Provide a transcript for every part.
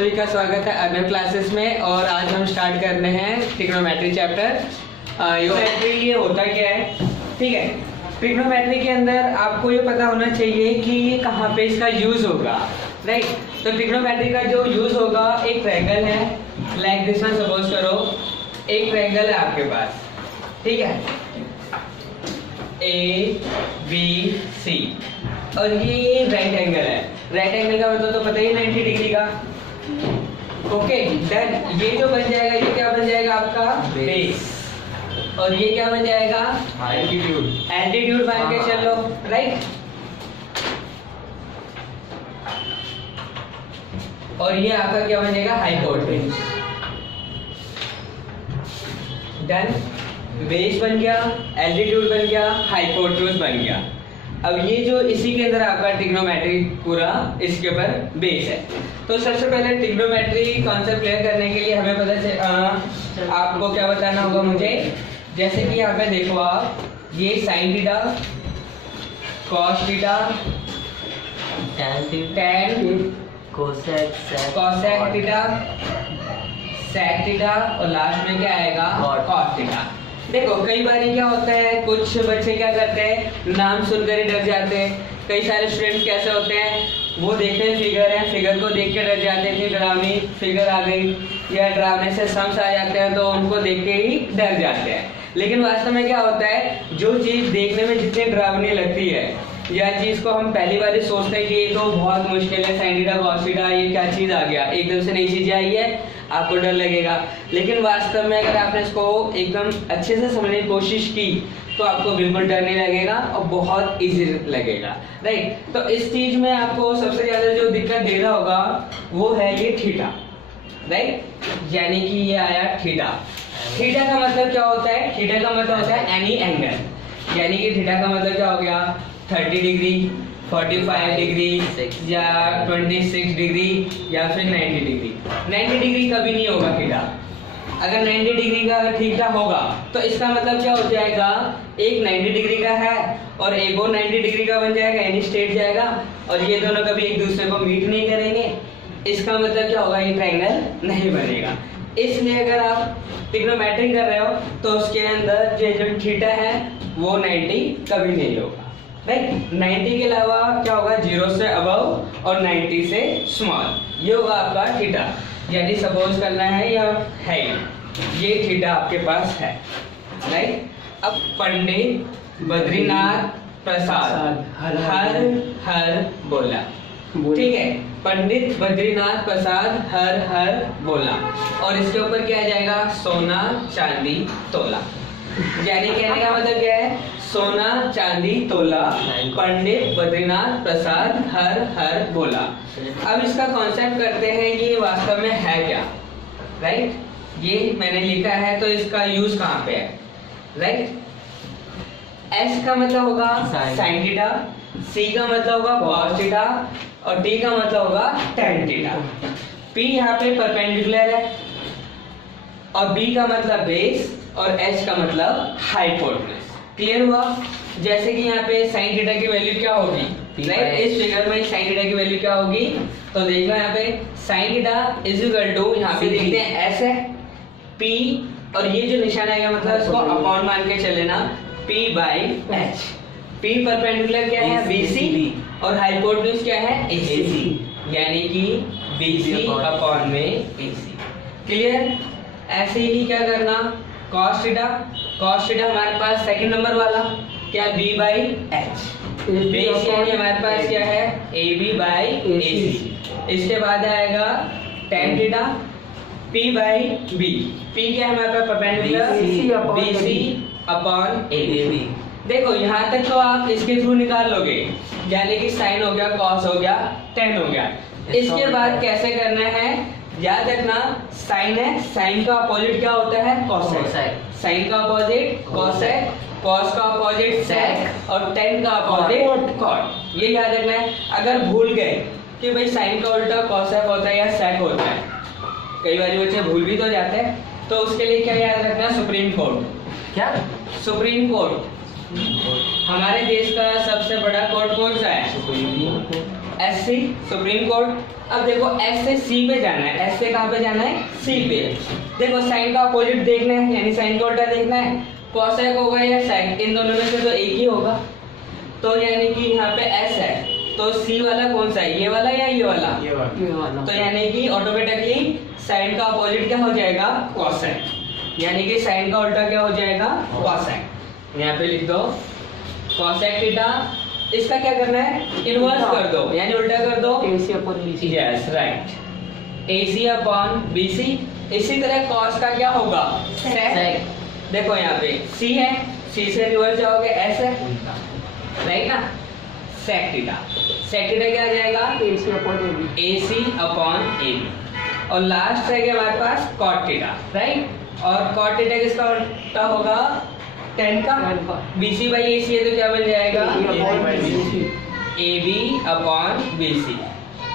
सभी का स्वागत है अर्नब क्लासेस में। और आज हम स्टार्ट कर रहे हैं ट्रिग्नोमेट्री चैप्टर। ट्रिग्नोमेट्री ये होता क्या है, ठीक है। ट्रिग्नोमेट्री के अंदर आपको ये पता होना चाहिए कि ये कहाँ पे इसका यूज होगा, राइट। तो ट्रिग्नोमेट्री का जो यूज होगा, एक ट्रायंगल है लाइक दिस वन, सपोज करो एक ट्रायंगल है आपके पास, ठीक है, ABC, और ये राइट एंगल है। राइट एंगल का मतलब तो पता ही 90 डिग्री का। Okay done. ये जो बन जाएगा, ये क्या बन जाएगा आपका बेस, और ये क्या बन जाएगा एल्टीट्यूड। एल्टीट्यूड मान के चलो, राइट। और ये आपका क्या बन जाएगा हाइपोटेन्यूज। डन। बेस बन गया, एल्टीट्यूड बन गया, हाइपोटेन्यूज बन गया। अब ये जो इसी के अंदर आपका ट्रिग्नोमेट्री पूरा इसके ऊपर बेस है। तो सबसे पहले ट्रिग्नोमेट्री कॉन्सेप्ट क्लियर करने के लिए हमें पता आपको क्या बताना होगा मुझे। जैसे कि यहाँ पे देखो आप, ये sine theta, cos theta, tan, cosec theta, sec theta, और लास्ट में क्या आएगा कॉस थीटा। देखो कई बार क्या होता है, कुछ बच्चे क्या करते हैं, नाम सुनकर ही डर जाते हैं। कई सारे स्टूडेंट्स कैसे होते हैं, वो देखते हैं फिगर है, फिगर को देख के डर जाते हैं, डरावनी फिगर आ गई या डरावने से सम्स आ जाते हैं, तो उनको देख के ही डर जाते हैं। लेकिन वास्तव में क्या होता है, जो चीज़ देखने में जितनी डरावनी लगती है या चीज़ को हम पहली बार सोचते हैं कि ये तो बहुत मुश्किल है, साइन थीटा कॉस थीटा, ये क्या चीज़ आ गया, एकदम से नई चीज़ आई है, आपको डर लगेगा। लेकिन वास्तव में अगर आपने इसको एकदम अच्छे से समझने की कोशिश की तो आपको बिल्कुल डर नहीं लगेगा और बहुत इजी लगेगा, राइट। तो इस चीज में आपको सबसे ज्यादा जो दिक्कत दे रहा होगा वो है ये थीटा, राइट। यानी कि ये आया थीटा। थीटा का मतलब क्या होता है, थीटा का मतलब होता है एनी एंगल। यानी कि थीटा का मतलब क्या हो गया, 30 डिग्री, 45 डिग्री या 26 डिग्री या फिर 90 डिग्री। 90 डिग्री कभी नहीं होगा थीटा। अगर 90 डिग्री का अगर थीटा होगा तो इसका मतलब क्या हो जाएगा, एक 90 डिग्री का है और एक और 90 डिग्री का बन जाएगा, यानी स्ट्रेट जाएगा, और ये दोनों कभी एक दूसरे को मीट नहीं करेंगे। इसका मतलब क्या होगा, ये ट्रायंगल नहीं बनेगा। इसलिए अगर आप ट्रिग्नोमेट्री कर रहे हो तो उसके अंदर जो थीटा है वो 90 कभी नहीं होगा, राइट। 90 के अलावा क्या होगा, 0 से अबव और 90 से स्मॉल, ये होगा आपका थीटा। यानी सपोज करना है या है ये थीटा आपके पास है, राइट। अब पंडित बद्रीनाथ प्रसाद हर हर बोला, ठीक है। पंडित बद्रीनाथ प्रसाद हर हर बोला, और इसके ऊपर क्या आ जाएगा, सोना चांदी तोला। यानी कहने का मतलब क्या है, सोना चांदी तोला, पंडित बद्रीनाथ प्रसाद हर हर बोला। अब इसका कॉन्सेप्ट करते हैं, ये वास्तव में है क्या, राइट। ये मैंने लिखा है तो इसका यूज कहाँ पे है, राइट। S का मतलब होगा साइन थीटा, C का मतलब होगा कॉस थीटा, और T का मतलब होगा टैन थीटा। P यहाँ पे परपेंडिकुलर है, और B का मतलब बेस, और H का मतलब हाइपोटेन्यूज। क्लियर हुआ। जैसे कि यहाँ पे साइन थीटा की वैल्यू क्या होगी, राइट। इस फिगर में साइन थीटा की वैल्यू क्या होगी, तो देखो यहाँ पे sine theta is equal to, यहाँ पे देखते हैं S है, P, और ये जो निशान आएगा मतलब इसको अपॉन मान के चले ना, P by H। P perpendicular क्या है, BC, और हाइपोटेन्यूज क्या है, AC, यानी कि BC अपॉन में AC। क्लियर। ऐसे ही क्या करना, cos थीटा, हमारे पास सेकंड नंबर वाला क्या, B बाई H। बेस यानी हमारे पास क्या है, AB बाई AC। इसके बाद आएगा tan theta, P by B। P क्या है हमारे पास परपेंडिकुलर, BC अपॉन AB। देखो यहाँ तक तो आप इसके थ्रू निकाल लोगे, यानी कि साइन हो गया, कॉस हो गया, टेन हो गया। इसके बाद कैसे करना है, याद रखना, साइन है, साइन का अपोजिट क्या होता है, कोसेक। साइन का अपोजिट कोसेक, कॉस का अपोजिट सेक, और टेन का अपोजिट कॉट। ये याद रखना है। अगर भूल गए कि भाई साइन का उल्टा कोसेक होता है या सेक होता है, कई बार बच्चे भूल भी तो जाते हैं, तो उसके लिए क्या याद रखना, सुप्रीम कोर्ट। क्या सुप्रीम कोर्ट, हमारे देश का सबसे बड़ा कोर्ट कौन सा है, एस सी सुप्रीम कोर्ट। अब देखो एस से सी पे जाना है, एस से कहाँ पे जाना है, सी पे। देखो साइन का अपोजिट देखना है, यानी साइन का उल्टा देखना है, कॉसेक होगा या सेक, इन दोनों में से तो एक ही होगा। तो यानी कि यहाँ पे एस है, तो सी वाला कौन सा है, ये वाला या ये वाला, ये वाला। तो यानी कि ऑटोमेटिकली साइन का अपोजिट क्या हो जाएगा, कॉसेक, यानी कि साइन का उल्टा क्या हो जाएगा, कॉसेक। यहाँ पे लिख दो कॉसेक थीटा, इसका क्या करना है, इनवर्स कर दो, यानी उल्टा कर दो, AC upon BC। Yes right, AC upon BC। इसी तरह कॉस का क्या होगा, सेक। देखो यहाँ पे C है, C से रिवर्स जाओगे S है, राइट ना, सेक थीटा। सेक थीटा क्या आ जाएगा, AC अपॉन AB। और लास्ट है हमारे पास कॉट थीटा, राइट। और कॉट थीटा किसका उल्टा होगा, tan का, BC बाई AC है तो क्या बन जाएगा, AB अपॉन BC।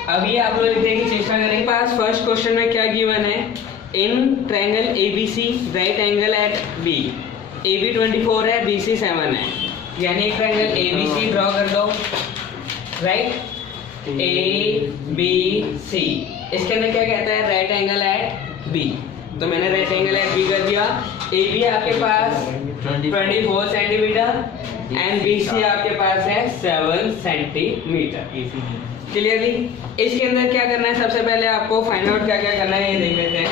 अब ये आप लोग लिखने की चेष्टा करेंगे। पास फर्स्ट क्वेश्चन में क्या गिवन है, in triangle ABC right angle at B, AB 24 है, BC 7 है, यानी ट्रायंगल ABC ड्रॉ कर दो, राइट, ABC। इसके अंदर क्या कहता है, राइट एंगल एट B, तो मैंने राइट एंगल एट B कर दिया। AB आपके पास 24 सेंटीमीटर एंड BC आपके पास है 7 सेंटीमीटर। क्लियरली, इसके अंदर क्या करना है, सबसे पहले आपको फाइंड आउट क्या क्या करना है ये देख लेते हैं।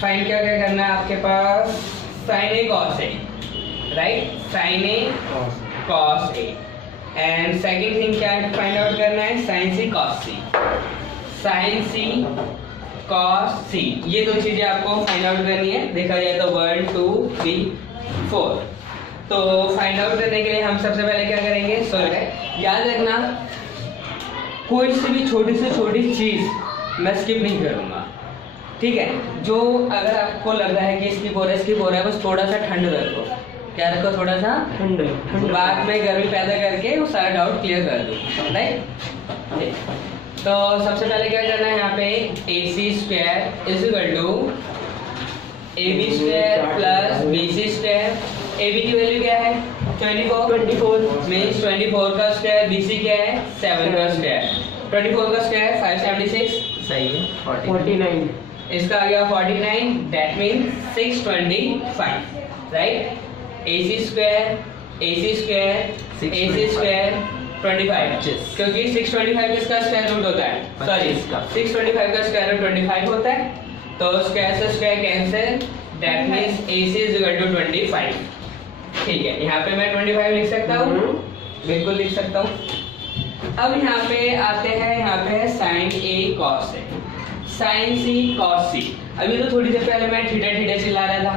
फाइंड क्या क्या करना है आपके पास, sine A cos A, right, sine A cos A. And second thing क्या है, फाइंड आउट करना है sine C cos C, sine C cos C. ये दो चीजें आपको फाइंड आउट करनी है। देखा जाए तो 1 2 3 4। तो फाइंड आउट करने के लिए हम सबसे पहले क्या करेंगे, सॉल्व। याद रखना कोई सी भी छोटी से छोटी चीज मैं स्किप नहीं करूंगा, ठीक है। जो अगर आपको लग रहा है कि स्किप हो रहा है, बस थोड़ा सा ठंड रखो, क्या रखो, थोड़ा सा ठंड, बाद में गर्मी पैदा करके वो सारा डाउट क्लियर कर दूँ, राइट। तो सबसे पहले क्या करना है, यहाँ पे AC square is equal to AB square plus BC square. AB की वैल्यू क्या है, 24 मीन्स 24 का स्क्वायर, BC क्या है 7 का स्क्वायर, 24 का स्क्वायर 576, सही है 49, इसका आ गया 49, that means 625, right. AC square AC square 25, क्योंकि 625 किसका स्क्वायर रूट होता है, सॉरी 625 का स्क्वायर रूट 25 होता है, तो स्क्वायर से square cancel, that means AC is equal to 25। ठीक है, यहाँ पे मैं 25 लिख सकता हूँ, बिल्कुल लिख सकता हूँ। अब यहाँ पे आते हैं, यहाँ पे है sine A cos A, sine C cos C। अभी तो थोड़ी देर पहले मैं थीटा चिल्ला रहा था,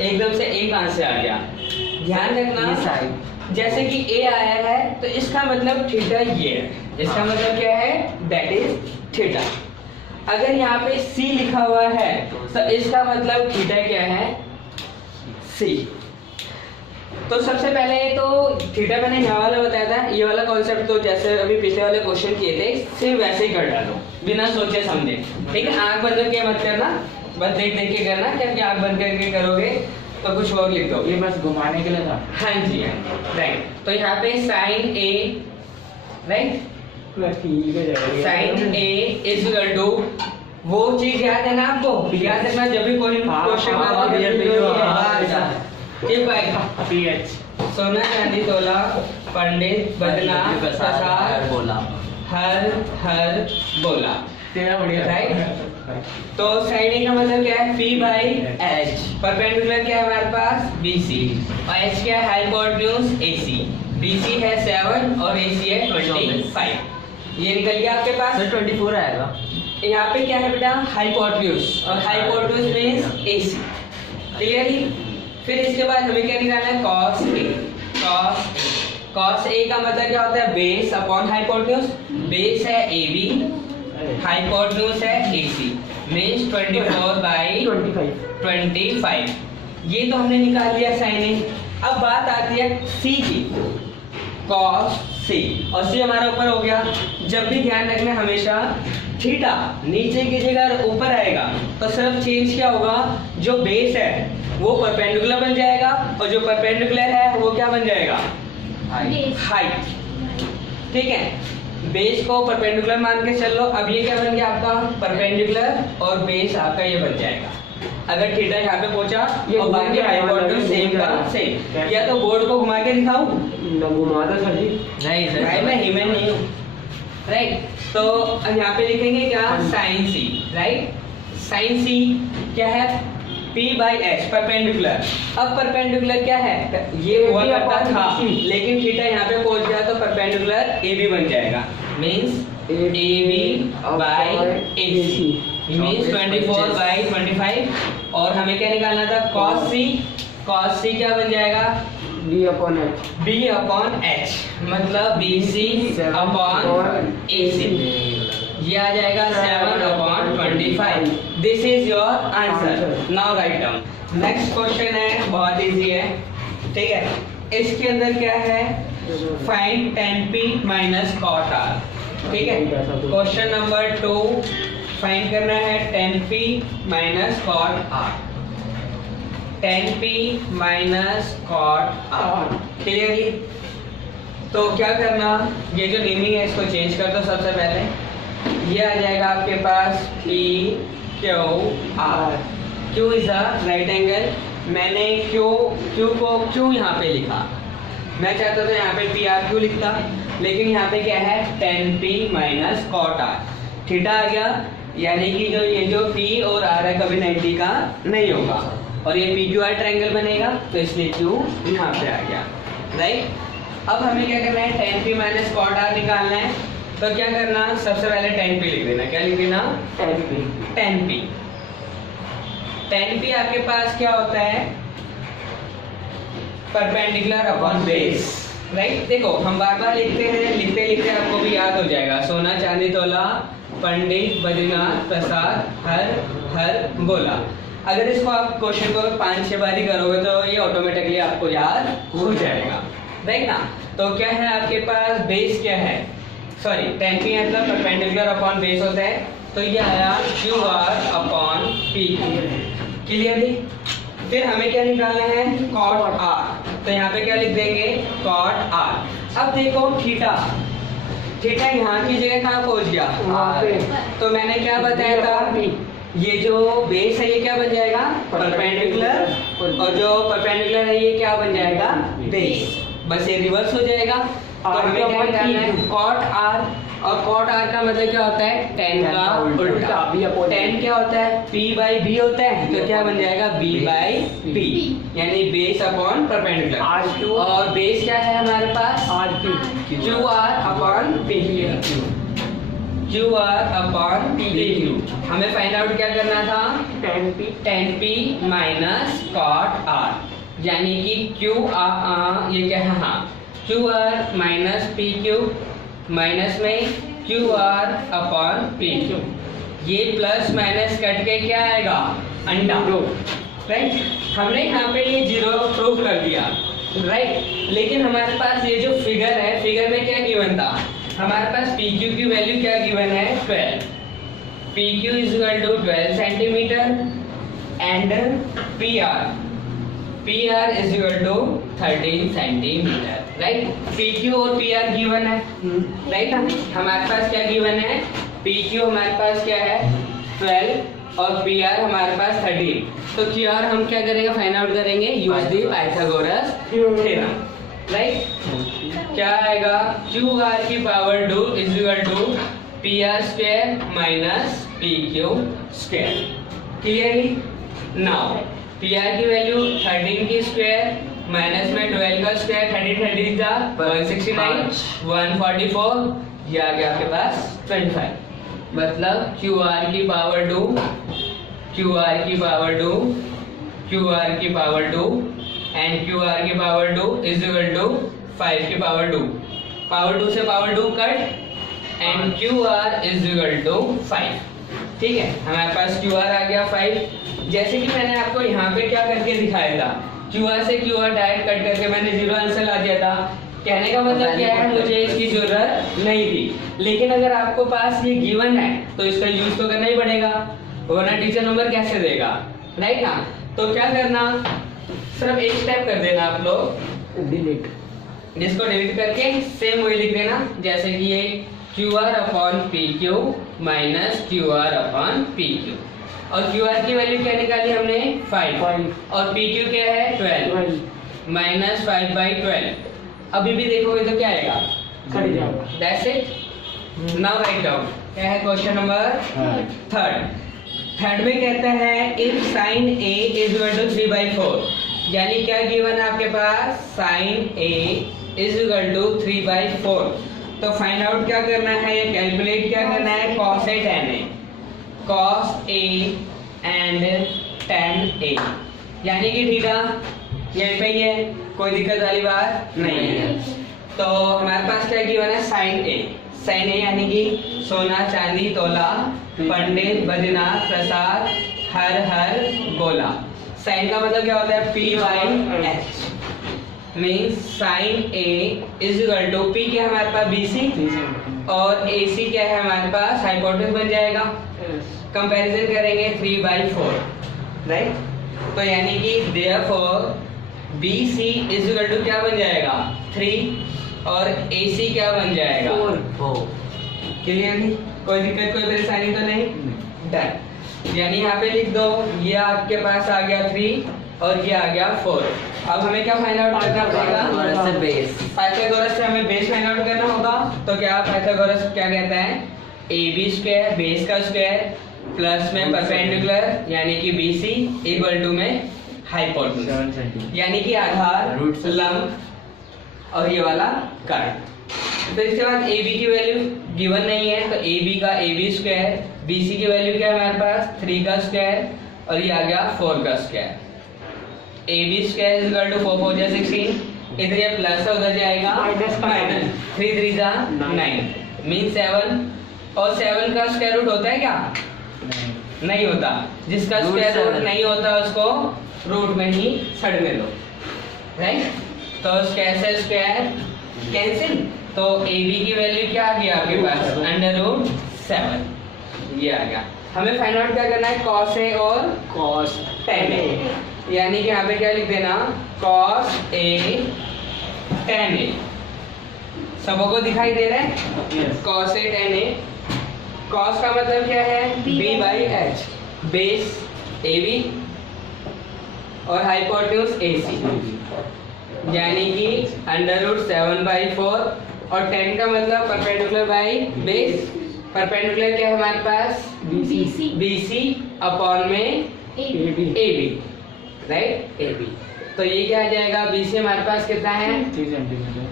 एकदम से A कहाँ से आ गया। ध्यान रखना जैसे कि A आया है तो इसका मतलब थीटा ये है, इसका मतलब क्या है, दैट इज थीटा। अगर यहाँ पे C लिखा हुआ है तो इसका मतलब थीटा क्या है, C। तो सबसे पहले तो थीटा मैंने यहाँ वाला बताया था, ये वाला कॉन्सेप्ट तो जैसे अभी पिछले वाले क्वेश्चन किए थे सिर्फ वैसे ही कर डालो बिना सोचे समझे, ठीक है। आंख बंद करके मत करना, बस देख देख के करना, क्योंकि आंख बंद करके करोगे तो कुछ और लिख दो, ये बस घुमाने के लिए था। हाँ जी राइट। तो यहाँ पे sine A, right, sine A is equal to, वो चीज याद है ना आपको, याद रखना जब भी कोई क्वेश्चन सोना चांदी तोला पंडित बदना प्रसाद बोला हर हर बोला, तेरा बढ़िया, राइट। तो साइन A का मतलब क्या है, P बाई H, परपेंडिकुलर क्या है हमारे पास BC, और H क्या है हाइपोटेन्यूज AC, BC है 7 और AC है 25। ये निकल गया आपके पास, 24 आएगा। यहाँ पे क्या है बेटा, हाइपोटेन्यूज, और हाइपोटेन्यूज मींस AC, क्लियरली। फिर इसके बाद हमें क्या निकालना है, cos A, cos A का मतलब क्या होता है, बेस अपॉन हाइपोटेन्यूज, बेस है AB, हाइपोटेन्यूज है AC, मींस 24 बाई 25। ये तो हमने निकाल लिया साइन A। अब बात आती है C की, cos C, और C हमारा ऊपर हो गया। जब भी ध्यान रखना हमेशा थीटा नीचे की जगह ऊपर आएगा तो सिर्फ चेंज क्या होगा, जो बेस है वो परपेंडिकुलर बन जाएगा, और जो परपेंडिकुलर है वो क्या बन जाएगा, हाइट, ठीक है। बेस को परपेंडिकुलर मान के चल लो। अब ये क्या बन गया आपका परपेंडिकुलर और बेस आपका ये बन जाएगा। अगर थीटा यहाँ पे पहुंचा और बाकी हाइपोटेन्यूज सेम का सेम। या तो बोर्ड को घुमा के दिखाऊं? घुमा दो सर जी। नहीं सर भाई मैं ह्यूमन नहीं हूँ, राइट। तो यहाँ पे लिखेंगे क्या? साइन सी, राइट। साइन सी क्या है? P by H perpendicular. अब परपेंडिकुलर क्या है? ये हुआ करता था, लेकिन थीटा यहाँ पे पहुंच गया तो परपेंडिकुलर ए बी बन जाएगा। Means A B by A C means 24 by 25। और हमें क्या निकालना था? cos c। cos c क्या बन जाएगा? b upon h। b upon h मतलब bc अपॉन ac। ये आ जाएगा 7 upon 25। This is your answer. Now write down. Next question है, बहुत इजी है, ठीक है। इसके अंदर क्या है? Find tan p minus cot r, ठीक है। क्वेश्चन नंबर 2 फाइंड करना है tan p minus cot r। tan p minus cot r, clearly? तो क्या करना, ये जो नेमिंग है इसको चेंज कर दो। सबसे पहले ये आ जाएगा आपके पास P Q R। Q is a right angle. मैंने Q को क्यों यहाँ पे लिखा? मैं चाहता था यहाँ पे P R Q लिखता, लेकिन यहाँ पे क्या है? tan P minus cot R। Theta आ गया, यानी कि ये जो P और R है कभी 90 का नहीं होगा, और ये P Q R ट्रायंगल बनेगा, तो इसलिए Q यहाँ पे आ गया, राइट। अब हमें क्या करना है? tan P minus cot R निकालना है। तो क्या करना? सबसे पहले tan P लिख देना। क्या लिख देना? tan P। tan P आपके पास क्या होता है? Perpendicular upon base, right. देखो हम बार बार लिखते हैं, लिखते लिखते आपको भी याद हो जाएगा। सोना चांदी तोला, पंडित बद्रीनाथ प्रसाद हर हर बोला। अगर इसको आप क्वेश्चन को 5-6 बार ही करोगे तो ये ऑटोमेटिकली आपको याद हो जाएगा, राइट ना। तो क्या है आपके पास? बेस क्या है? सॉरी, tan P मतलब परपेंडिकुलर अपॉन बेस होता है, तो ये आया QR अपॉन P, क्लियरली। फिर हमें क्या निकालना है? cot R। तो यहाँ पे क्या लिख देंगे? cot R। अब देखो थीटा यहाँ की जगह कहाँ पहुँच गया? तो मैंने क्या बताया था? ये जो बेस है ये क्या बन जाएगा? परपेंडिकुलर, और जो परपेंडिकुलर है ये क्या बन जाएगा? बेस। बस ये रिवर्स हो जाएगा। तो हमें क्या निकालना है? cot R। और cot R का मतलब क्या होता है? tan का उल्टा। tan क्या होता है? P बाई B होता है, तो क्या बन जाएगा? B बाई P, यानी बेस अपॉन परपेंडिकुलर। और बेस क्या है हमारे पास? QR upon PQ। QR upon PQ। हमें फाइंड आउट क्या करना था? tan P minus cot R, यानी कि ये क्या है? हाँ, QR माइनस PQ, माइनस में QR अपॉन PQ। ये प्लस माइनस कट के क्या आएगा? अंडा, राइट। हमने यहाँ पे ये जीरो प्रूव कर दिया, राइट। लेकिन हमारे पास ये जो फिगर है, फिगर में क्या गिवन था? हमारे पास PQ की वैल्यू क्या गिवन है? 12। PQ is equal to 12 centimetre and PR is equal to 13 centimetre, right. PQ और PR गिवन है, राइट। हमारे पास क्या गिवन है? PQ हमारे पास क्या है? 12 और PR हमारे पास 13। तो QR हम क्या करेंगे? फाइंड आउट करेंगे use the Pythagoras theorem, right. क्या आएगा? QR की power 2 is equal to PR square minus PQ square, clearly. Now PR की वैल्यू 13 की स्क्वायर माइनस में 12 का स्क्वायर, 13 था 169, 144, ये आ गया आपके पास 25। मतलब QR की पावर 2, QR की पावर 2, QR की पावर 2 एंड QR की पावर 2 इज इक्वल टू 5 की पावर 2। पावर 2 से power 2 cut and QR is equal to 5, ठीक है। हमारे पास QR आ गया 5। जैसे कि मैंने आपको यहाँ पे क्या करके दिखाया था, QR से QR डायरेक्ट कट करके मैंने जीरो आंसर ला दिया था। कहने का मतलब क्या है? मुझे इसकी जरूरत नहीं थी, लेकिन अगर आपको पास ये गिवन है तो इसका यूज तो करना ही पड़ेगा, वरना टीचर नंबर कैसे देगा, राइट ना। तो क्या करना? सिर्फ एक स्टेप कर देना आप लोग, डिलीट, जिसको डिलीट करके सेम वही लिख देना जैसे कि ये Q R upon P Q minus Q R upon P Q. और क्यू आर की वैल्यू क्या निकाली हमने 5 और पी क्यू क्या है 12 माइनस 5/12। अभी भी देखोगे तो क्या आएगा, that's it. Now write down क्या है क्वेश्चन नंबर थर्ड में कहता है if sine A is equal to 3/4, यानी क्या गिवन है आपके पास, sine A is equal to 3/4। तो फाइंड आउट क्या करना है, या कैलकुलेट क्या करना है, cos A tan A, cos A and tan A, यानी कि थीटा यहीं पे ही है, कोई दिक्कत वाली बात नहीं है। तो हमारे पास क्या गिवन है, साइन ए यानी कि सोना चांदी तोला पंडित बद्रीनाथ प्रसाद हर हर गोला। साइन का मतलब क्या होता है, P/H means sine A is equal to P क्या है हमारे पास BC और AC क्या है हमारे पास, हाइपोटेनस बन जाएगा। कंपैरिजन करेंगे 3/4, राइट। तो यानी कि therefore BC is equal to क्या बन जाएगा 3 और AC क्या बन जाएगा 4। क्लियर, कोई दिक्कत कोई परेशानी तो नहीं, डन। यानी यहाँ पे लिख दो, ये आपके पास आ गया 3 और ये आ गया 4। अब हमें क्या फाइंड आउट करना पड़ेगा, पाइथागोरस से हमें बेस फाइंड आउट करना होगा। तो क्या पाइथागोरस क्या कहता है, AB स्क्वायर बेस का स्क्वायर प्लस में परपेंडिकुलर यानी कि BC इक्वल टू में हाइपोटेनस यानी कि आधार लंब और ये वाला कर्व। फिर इसके बाद AB की वैल्यू गिवन नहीं है, तो AB का AB स्क्वायर, BC की वैल्यू क्या है हमारे पास 3 का स्क्वायर और ये आ गया 4 का square. AB square is equal to 4 4 जा 16, इधर ये प्लस है उधर जाएगा माइनस, 3 3 जा 9 मीन 7। और 7 का स्क्वायर रूट होता है क्या, नहीं होता। जिसका स्क्वायर रूट नहीं होता उसको रूट में ही सड़ने दो, राइट। तो स्क्वायर से स्क्वायर कैंसिल, तो AB की वैल्यू क्या आ गया आपके पास √7, ये आ गया। हमें फाइंड आउट क्या करना है, cos A और cos tan A, यानी कि यहाँ पे क्या लिख देना, cos A tan A। सबको दिखाई दे रहा है, cos A tan A। cos का मतलब क्या है, B/H, बेस AB और हाइपोटेन्यूज AC, यानी कि √7/4। और tan का मतलब परपेंडिकुलर बाई बेस, परपेंडिकुलर क्या है हमारे पास BC अपॉन में AB, राइट AB। तो ये क्या आ जाएगा, BC हमारे पास कितना है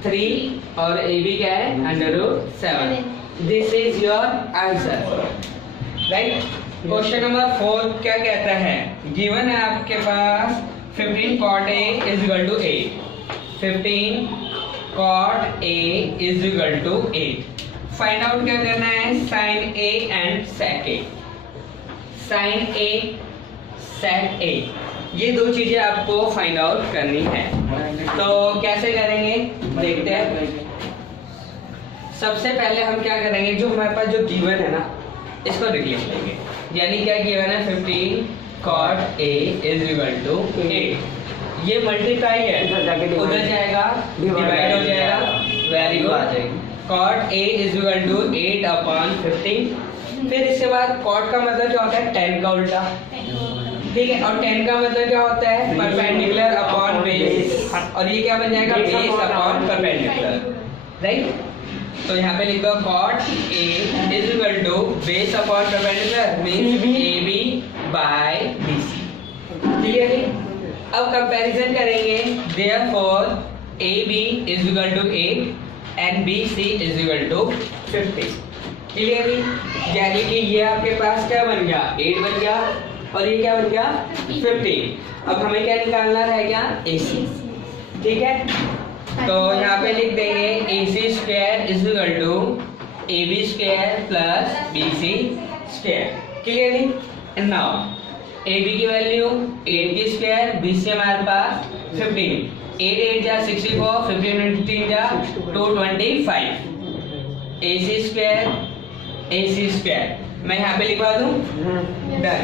3 और AB क्या है √7। This is your answer, right. Question number 4 क्या कहता है, गिवन है आपके पास 15 cot A is equal to 8, 15 cot A is equal to 8। Find out क्या करना है, sine A and sec A, sine A sec A, ये दो चीजें आपको फाइंड आउट करनी है। तो कैसे करेंगे देखते हैं। सबसे पहले हम क्या करेंगे, जो हमारे पास जो गिवन है ना इसको लिख लेंगे, यानी क्या गिवन है 15 cot A is equal to 8। ये मल्टीप्लाई है, उधर जाएगा डिवाइड हो जाएगा, very good. cot A is equal to 8 upon 15। फिर इसके बाद cot का मतलब क्या होता है, tan का उल्टा, ठीक है। और tan का मतलब क्या होता है, परपेंडिकुलर अपॉन बेस, और ये क्या बन जाएगा, बेस अपॉन परपेंडिकुलर, राइट। तो यहाँ पे लिख दो cot A is equal to base upon perpendicular means AB by BC, clearly. अब कंपैरिजन करेंगे, therefore AB is equal to 8 and BC is equal to 50, clearly. यानी कि ये आपके पास क्या बन गया 8 बन गया और ये क्या बन गया 50। अब हमें क्या निकालना रह गया AC, ठीक है। तो यहाँ पे लिख देंगे AC square is equal to AB square plus BC square, clearly. Now AB की वैल्यू 8 की स्क्वायर, BC हमारे पास 15, 8 8 जा 64, 15 15 जा 225, AC स्क्वायर मैं यहाँ पे लिखवा दूं, डन।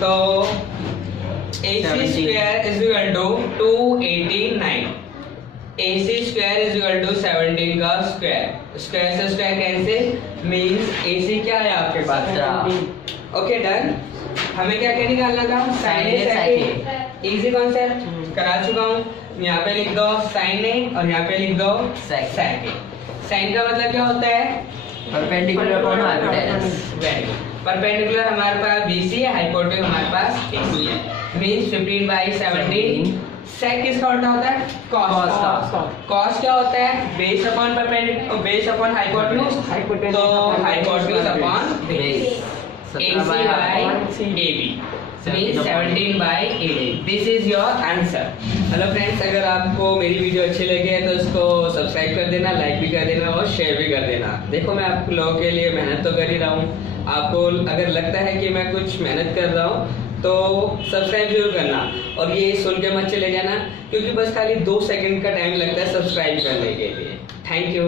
तो AC square is equal to 289, AC square is equal to 17 का स्क्वायर। स्क्वायर से स्क्वायर कैंसिल, मींस AC क्या है आपके पास? Okay done. हमें क्या क्या निकालना था? साइन ए सेक। इजी कॉन्सेप्ट करा चुका हूँ। यहाँ पे लिख दो साइन ए और यहाँ पे लिख दो सेक ए। साइन का मतलब क्या होता है? Perpendicular upon hypotenuse. Very good. Perpendicular हमारे पास BC है, हाइपोटेनस हमारे पास AC है। मींस 15/17। सेक किसका उल्टा होता है? कॉस का। कॉस क्या होता है? Base upon perpendicular, base upon hypotenuse, तो hypotenuse upon base. AC by AB means 17/18. This is your answer. Hello friends, अगर आपको मेरी वीडियो अच्छी लगे तो इसको सब्सक्राइब कर देना, लाइक भी कर देना और शेयर भी कर देना। देखो मैं आप लोगों के लिए मेहनत तो कर ही रहा हूँ। आपको अगर लगता है कि मैं कुछ मेहनत कर रहा हूँ तो सब्सक्राइब जरूर करना। और ये सुन के मत चले जाना, क्योंकि बस खाली 2 सेकंड का टाइम लगता है सब्सक्राइब करने के लिए। Thank you.